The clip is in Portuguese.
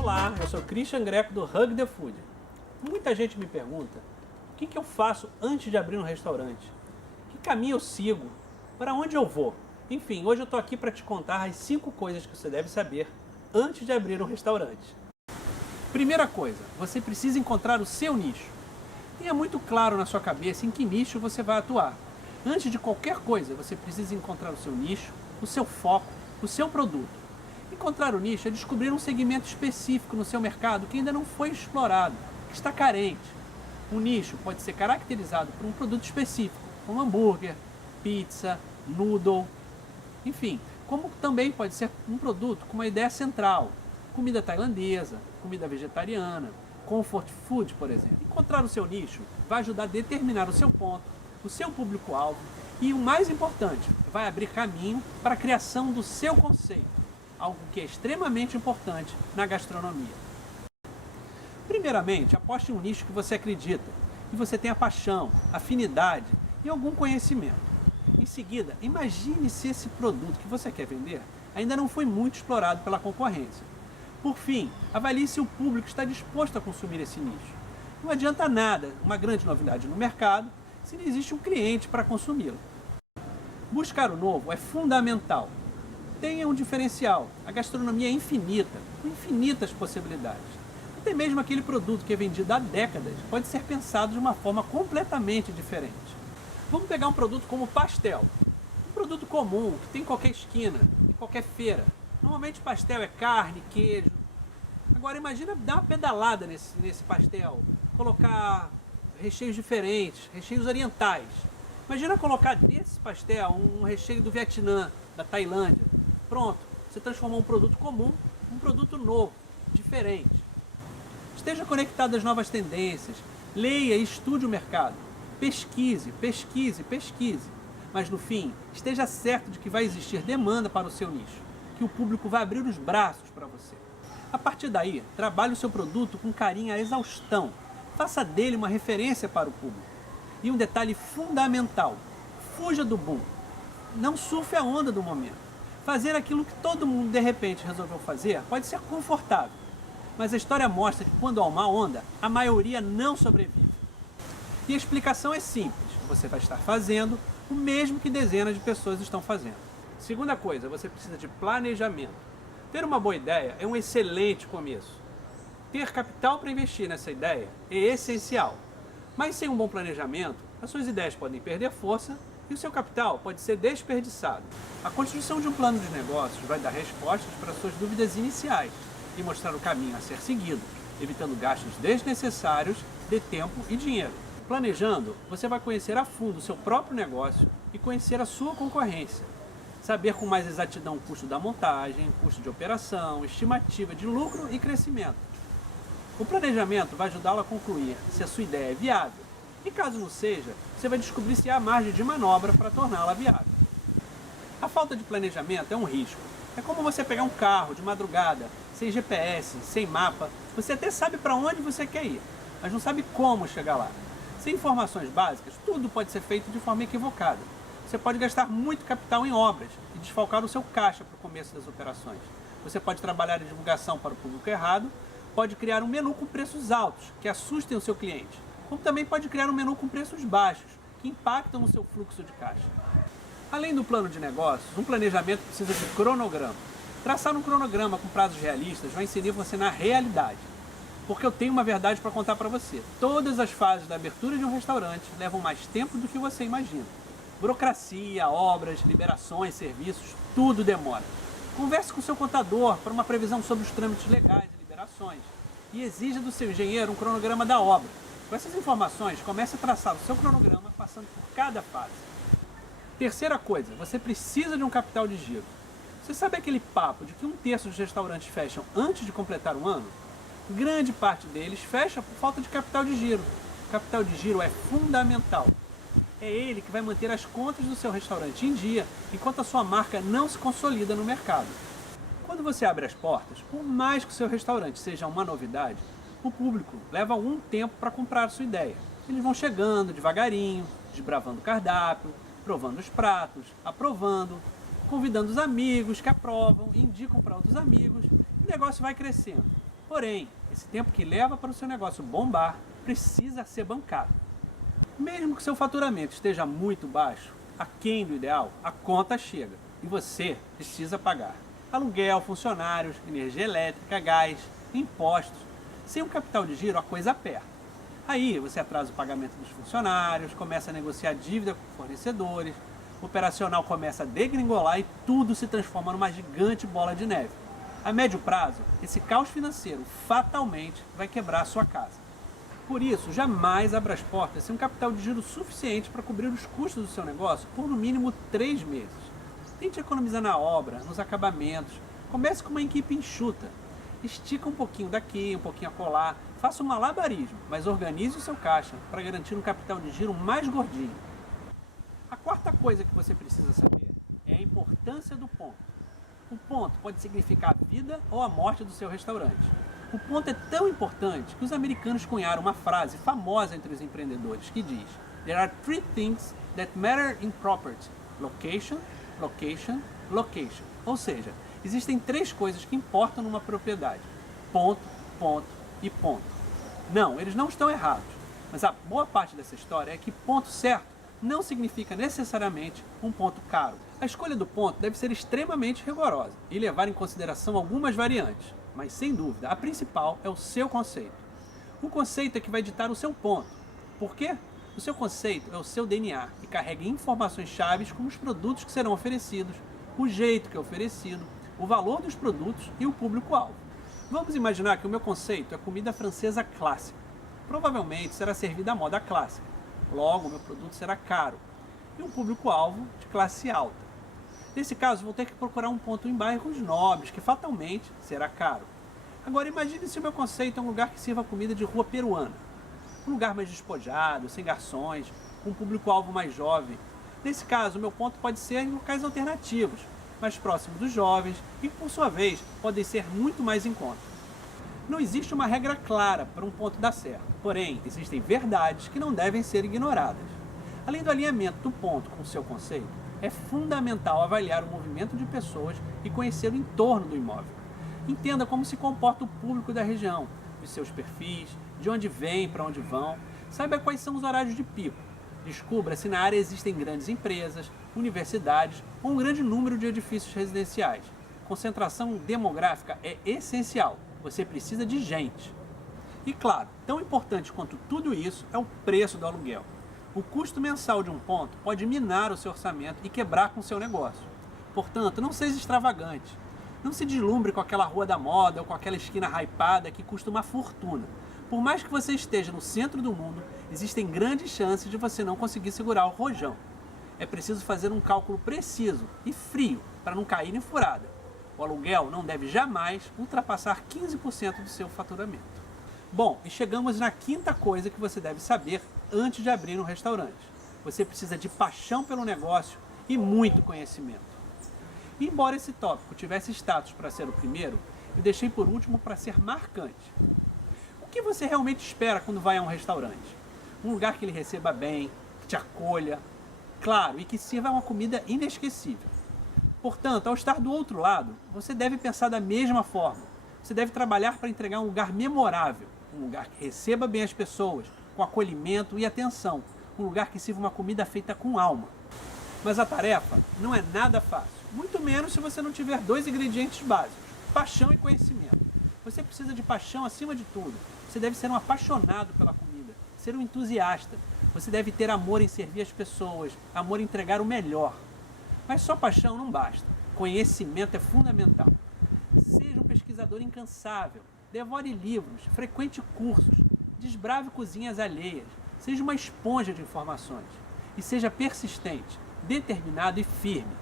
Olá, eu sou Christian Greco do Hug the Food. Muita gente me pergunta o que eu faço antes de abrir um restaurante, que caminho eu sigo, para onde eu vou. Enfim, hoje eu estou aqui para te contar as 5 coisas que você deve saber antes de abrir um restaurante. Primeira coisa, você precisa encontrar o seu nicho. Tenha muito claro na sua cabeça em que nicho você vai atuar. Antes de qualquer coisa, você precisa encontrar o seu nicho, o seu foco, o seu produto. Encontrar o nicho é descobrir um segmento específico no seu mercado que ainda não foi explorado, que está carente. Um nicho pode ser caracterizado por um produto específico, como hambúrguer, pizza, noodle, enfim, como também pode ser um produto com uma ideia central, comida tailandesa, comida vegetariana, comfort food, por exemplo. Encontrar o seu nicho vai ajudar a determinar o seu ponto, o seu público-alvo e, o mais importante, vai abrir caminho para a criação do seu conceito, algo que é extremamente importante na gastronomia. Primeiramente, aposte em um nicho que você acredita, que você tenha paixão, afinidade e algum conhecimento. Em seguida, imagine se esse produto que você quer vender ainda não foi muito explorado pela concorrência. Por fim, avalie se o público está disposto a consumir esse nicho. Não adianta nada uma grande novidade no mercado se não existe um cliente para consumi-lo. Buscar o novo é fundamental. Tenha um diferencial. A gastronomia é infinita, com infinitas possibilidades. Até mesmo aquele produto que é vendido há décadas pode ser pensado de uma forma completamente diferente. Vamos pegar um produto como pastel. Um produto comum, que tem em qualquer esquina, em qualquer feira. Normalmente pastel é carne, queijo. Agora imagina dar uma pedalada nesse pastel, colocar recheios diferentes, recheios orientais. Imagina colocar desse pastel um recheio do Vietnã, da Tailândia. Pronto, você transformou um produto comum em um produto novo, diferente. Esteja conectado às novas tendências, leia e estude o mercado. Pesquise, pesquise, pesquise. Mas no fim, esteja certo de que vai existir demanda para o seu nicho, que o público vai abrir os braços para você. A partir daí, trabalhe o seu produto com carinho à exaustão. Faça dele uma referência para o público. E um detalhe fundamental, fuja do boom. Não surfe a onda do momento. Fazer aquilo que todo mundo de repente resolveu fazer pode ser confortável, mas a história mostra que quando há uma onda, a maioria não sobrevive. E a explicação é simples, você vai estar fazendo o mesmo que dezenas de pessoas estão fazendo. Segunda coisa, você precisa de planejamento. Ter uma boa ideia é um excelente começo. Ter capital para investir nessa ideia é essencial, mas sem um bom planejamento, as suas ideias podem perder força e o seu capital pode ser desperdiçado. A construção de um plano de negócios vai dar respostas para suas dúvidas iniciais e mostrar o caminho a ser seguido, evitando gastos desnecessários de tempo e dinheiro. Planejando, você vai conhecer a fundo o seu próprio negócio e conhecer a sua concorrência. Saber com mais exatidão o custo da montagem, custo de operação, estimativa de lucro e crescimento. O planejamento vai ajudá-lo a concluir se a sua ideia é viável. E caso não seja, você vai descobrir se há margem de manobra para torná-la viável. A falta de planejamento é um risco. É como você pegar um carro de madrugada, sem GPS, sem mapa. Você até sabe para onde você quer ir, mas não sabe como chegar lá. Sem informações básicas, tudo pode ser feito de forma equivocada. Você pode gastar muito capital em obras e desfalcar o seu caixa para o começo das operações. Você pode trabalhar a divulgação para o público errado, pode criar um menu com preços altos, que assustem o seu cliente. Como também pode criar um menu com preços baixos, que impactam no seu fluxo de caixa. Além do plano de negócios, um planejamento precisa de cronograma. Traçar um cronograma com prazos realistas vai inserir você na realidade. Porque eu tenho uma verdade para contar para você. Todas as fases da abertura de um restaurante levam mais tempo do que você imagina. Burocracia, obras, liberações, serviços, tudo demora. Converse com seu contador para uma previsão sobre os trâmites legais e liberações. E exija do seu engenheiro um cronograma da obra. Com essas informações, comece a traçar o seu cronograma passando por cada fase. Terceira coisa, você precisa de um capital de giro. Você sabe aquele papo de que 1/3 dos restaurantes fecham antes de completar um ano? Grande parte deles fecha por falta de capital de giro. Capital de giro é fundamental. É ele que vai manter as contas do seu restaurante em dia, enquanto a sua marca não se consolida no mercado. Quando você abre as portas, por mais que o seu restaurante seja uma novidade, o público leva algum tempo para comprar a sua ideia. Eles vão chegando devagarinho, desbravando o cardápio, provando os pratos, aprovando, convidando os amigos que aprovam, indicam para outros amigos, e o negócio vai crescendo. Porém, esse tempo que leva para o seu negócio bombar precisa ser bancado. Mesmo que seu faturamento esteja muito baixo, aquém do ideal, a conta chega e você precisa pagar aluguel, funcionários, energia elétrica, gás, impostos. Sem um capital de giro, a coisa aperta. Aí você atrasa o pagamento dos funcionários, começa a negociar dívida com fornecedores, o operacional começa a degringolar e tudo se transforma numa gigante bola de neve. A médio prazo, esse caos financeiro fatalmente vai quebrar a sua casa. Por isso, jamais abra as portas sem um capital de giro suficiente para cobrir os custos do seu negócio por no mínimo 3 meses. Tente economizar na obra, nos acabamentos, comece com uma equipe enxuta. Estica um pouquinho daqui, um pouquinho acolá, faça um malabarismo, mas organize o seu caixa para garantir um capital de giro mais gordinho. A quarta coisa que você precisa saber é a importância do ponto. O ponto pode significar a vida ou a morte do seu restaurante. O ponto é tão importante que os americanos cunharam uma frase famosa entre os empreendedores que diz: "There are 3 things that matter in property: location, location, location." Ou seja, existem 3 coisas que importam numa propriedade: ponto, ponto e ponto. Não, eles não estão errados, mas a boa parte dessa história é que ponto certo não significa necessariamente um ponto caro. A escolha do ponto deve ser extremamente rigorosa e levar em consideração algumas variantes, mas sem dúvida, a principal é o seu conceito. O conceito é que vai ditar o seu ponto. Por quê? O seu conceito é o seu DNA e carrega informações chaves como os produtos que serão oferecidos, o jeito que é oferecido, o valor dos produtos e o público-alvo. Vamos imaginar que o meu conceito é comida francesa clássica. Provavelmente será servida à moda clássica. Logo, o meu produto será caro e um público-alvo de classe alta. Nesse caso, vou ter que procurar um ponto em bairros nobres, que fatalmente será caro. Agora, imagine se o meu conceito é um lugar que sirva comida de rua peruana. Um lugar mais despojado, sem garçons, com um público-alvo mais jovem. Nesse caso, o meu ponto pode ser em locais alternativos, mais próximos dos jovens e, por sua vez, podem ser muito mais em conta. Não existe uma regra clara para um ponto dar certo, porém, existem verdades que não devem ser ignoradas. Além do alinhamento do ponto com o seu conceito, é fundamental avaliar o movimento de pessoas e conhecer o entorno do imóvel. Entenda como se comporta o público da região, os seus perfis, de onde vêm, para onde vão. Saiba quais são os horários de pico. Descubra se na área existem grandes empresas, universidades ou um grande número de edifícios residenciais. Concentração demográfica é essencial. Você precisa de gente. E claro, tão importante quanto tudo isso é o preço do aluguel. O custo mensal de um ponto pode minar o seu orçamento e quebrar com o seu negócio. Portanto, não seja extravagante. Não se deslumbre com aquela rua da moda ou com aquela esquina hypada que custa uma fortuna. Por mais que você esteja no centro do mundo, existem grandes chances de você não conseguir segurar o rojão. É preciso fazer um cálculo preciso e frio para não cair em furada. O aluguel não deve jamais ultrapassar 15% do seu faturamento. Bom, e chegamos na quinta coisa que você deve saber antes de abrir um restaurante. Você precisa de paixão pelo negócio e muito conhecimento. E embora esse tópico tivesse status para ser o primeiro, eu deixei por último para ser marcante. O que você realmente espera quando vai a um restaurante? Um lugar que lhe receba bem, que te acolha, claro, e que sirva uma comida inesquecível. Portanto, ao estar do outro lado, você deve pensar da mesma forma. Você deve trabalhar para entregar um lugar memorável, um lugar que receba bem as pessoas, com acolhimento e atenção, um lugar que sirva uma comida feita com alma. Mas a tarefa não é nada fácil, muito menos se você não tiver 2 ingredientes básicos: paixão e conhecimento. Você precisa de paixão acima de tudo. Você deve ser um apaixonado pela comida, ser um entusiasta. Você deve ter amor em servir as pessoas, amor em entregar o melhor. Mas só paixão não basta. Conhecimento é fundamental. Seja um pesquisador incansável, devore livros, frequente cursos, desbrave cozinhas alheias, seja uma esponja de informações e seja persistente, determinado e firme.